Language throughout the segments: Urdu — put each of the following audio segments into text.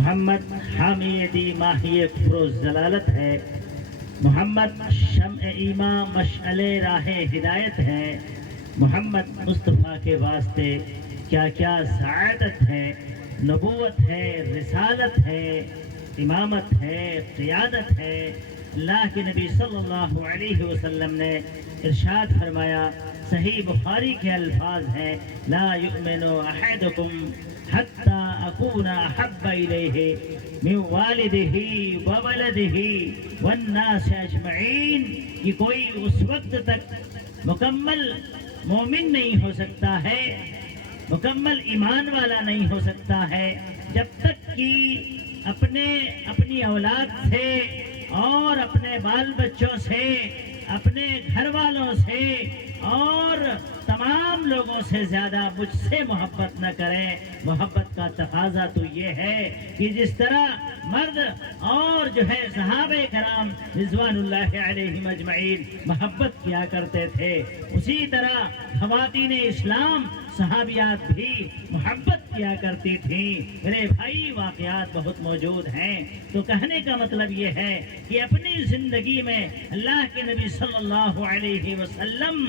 محمد حامی دی ماہی فروز ضلالت ہے، محمد شمع ایمان مشعل راہ ہدایت ہے، محمد مصطفیٰ کے واسطے کیا کیا سعادت ہے، نبوت ہے، رسالت ہے، امامت ہے، قیادت ہے۔ اللہ کے نبی صلی اللہ علیہ وسلم نے ارشاد فرمایا، صحیح بخاری کے الفاظ ہیں، لا یؤمن احدکم حتی اکون احب الیہ من والدہ وولدہ والناس اجمعین، کہ کوئی اس وقت تک مکمل مومن نہیں ہو سکتا ہے، مکمل ایمان والا نہیں ہو سکتا ہے، جب تک کہ اپنی اولاد سے اور اپنے بال بچوں سے، اپنے گھر والوں سے اور تمام لوگوں سے زیادہ مجھ سے محبت نہ کریں۔ محبت کا تقاضا تو یہ ہے کہ جس طرح مرد اور جو ہے صحابہ کرام رضوان اللہ علیہم اجمعین محبت کیا کرتے تھے، اسی طرح خواتین اسلام صحابیات بھی محبت کیا کرتی تھیں۔ میرے بھائی، واقعات بہت موجود ہیں، تو کہنے کا مطلب یہ ہے کہ اپنی زندگی میں اللہ کے نبی صلی اللہ علیہ وسلم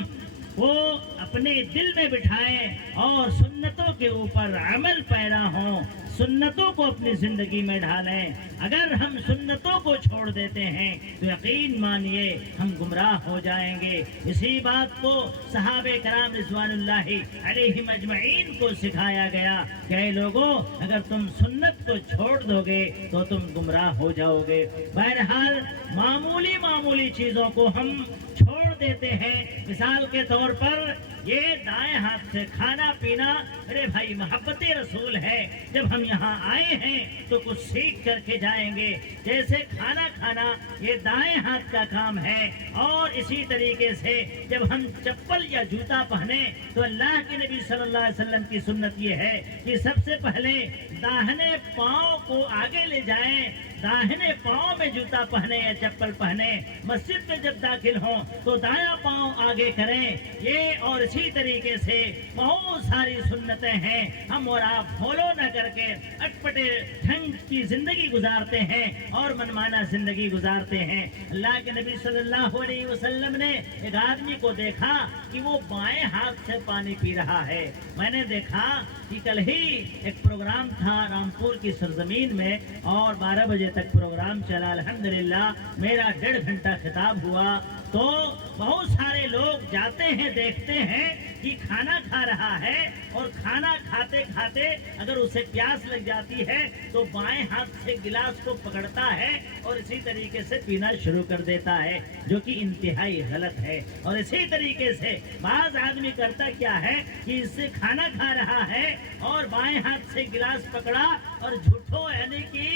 وہ اپنے دل میں بٹھائیں اور سنتوں کے اوپر عمل پیرا ہوں، سنتوں کو اپنی زندگی میں ڈھالیں۔ اگر ہم سنتوں کو چھوڑ دیتے ہیں تو یقین مانیے ہم گمراہ ہو جائیں گے۔ اسی بات کو صحابہ کرام رضوان اللہ علیہم اجمعین کو سکھایا گیا کہ اے لوگوں، اگر تم سنت کو چھوڑ دو گے تو تم گمراہ ہو جاؤ گے۔ بہرحال معمولی چیزوں کو ہم چھوڑ دیتے ہیں۔ مثال کے طور پر یہ دائیں ہاتھ سے کھانا پینا، میرے بھائی محبت رسول ہے۔ جب ہم یہاں آئے ہیں تو کچھ سیکھ کر کے جائیں گے، جیسے کھانا کھانا یہ دائیں ہاتھ کا کام ہے، اور اسی طریقے سے جب ہم چپل یا جوتا پہنے تو اللہ کے نبی صلی اللہ علیہ وسلم کی سنت یہ ہے کہ سب سے پہلے داہنے پاؤں کو آگے لے جائیں، داہنے پاؤں میں جوتا پہنے یا چپل پہنے، مسجد میں جب داخل ہوں تو دایاں پاؤں آگے کریں۔ یہ اور اسی طریقے سے بہت ساری سنتیں ہیں، ہم اور آپ فالو نہ کر کے اٹپٹے ڈھنگ کی زندگی گزارتے ہیں اور منمانا زندگی گزارتے ہیں۔ اللہ کے نبی صلی اللہ علیہ وسلم نے ایک آدمی کو دیکھا کہ وہ بائیں ہاتھ سے پانی پی رہا ہے۔ میں نے دیکھا کہ کل ہی ایک پروگرام تھا رامپور کی سرزمین میں، اور 12 بجے تک پروگرام چلا، الحمدللہ میرا 1.5 گھنٹہ خطاب ہوا۔ تو بہت سارے لوگ جاتے ہیں، دیکھتے ہیں کہ کھانا کھا رہا ہے، اور کھانا کھاتے کھاتے اگر اسے پیاس لگ جاتی ہے تو بائیں ہاتھ سے گلاس کو پکڑتا ہے اور اسی طریقے سے پینا شروع کر دیتا ہے، جو کہ انتہائی غلط ہے۔ اور اسی طریقے سے بعض آدمی کرتا کیا ہے کہ اس سے کھانا کھا رہا ہے اور بائیں ہاتھ سے گلاس پکڑا اور جھوٹو یعنی کہ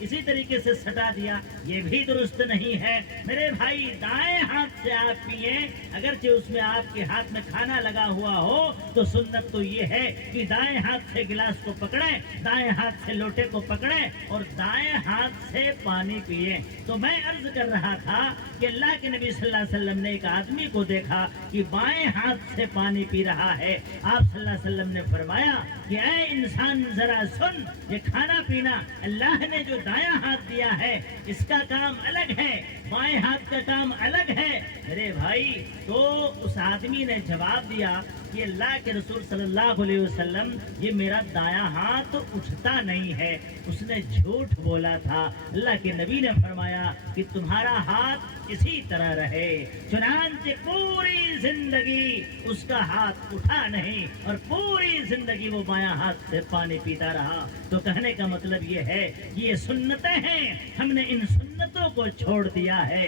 اسی طریقے سے سٹا دیا، یہ بھی درست نہیں ہے۔ میرے بھائی، دائیں ہاتھ سے آپ پئیں، اگرچہ اس میں آپ کے ہاتھ میں کھانا لگا ہوا ہو تو سنت تو یہ ہے کہ دائیں ہاتھ سے گلاس کو پکڑیں، دائیں ہاتھ سے لوٹے کو پکڑیں اور دائیں ہاتھ سے پانی پئیں۔ تو میں عرض کر رہا تھا کہ اللہ کے نبی صلی اللہ علیہ وسلم نے ایک آدمی کو دیکھا کہ بائیں ہاتھ سے پانی پی رہا ہے۔ آپ صلی اللہ علیہ وسلم نے فرمایا کہ اے انسان ذرا سن، یہ کھانا پینا اللہ نے جو دایاں ہاتھ دیا ہے اس کا کام الگ ہے، بائیں ہاتھ کا کام الگ ہے۔ میرے بھائی، تو اس آدمی نے جواب دیا کہ اللہ کے رسول صلی اللہ علیہ وسلم، یہ میرا دایاں ہاتھ اٹھتا نہیں ہے۔ اس نے جھوٹ بولا تھا۔ اللہ کے نبی نے فرمایا کہ تمہارا ہاتھ اسی طرح رہے۔ چنانچہ پوری زندگی اس کا ہاتھ اٹھا نہیں اور پوری زندگی وہ بایاں ہاتھ سے پانی پیتا رہا۔ تو کہنے کا مطلب یہ ہے کہ یہ سنتیں ہیں، ہم نے ان سنتوں کو چھوڑ دیا ہے۔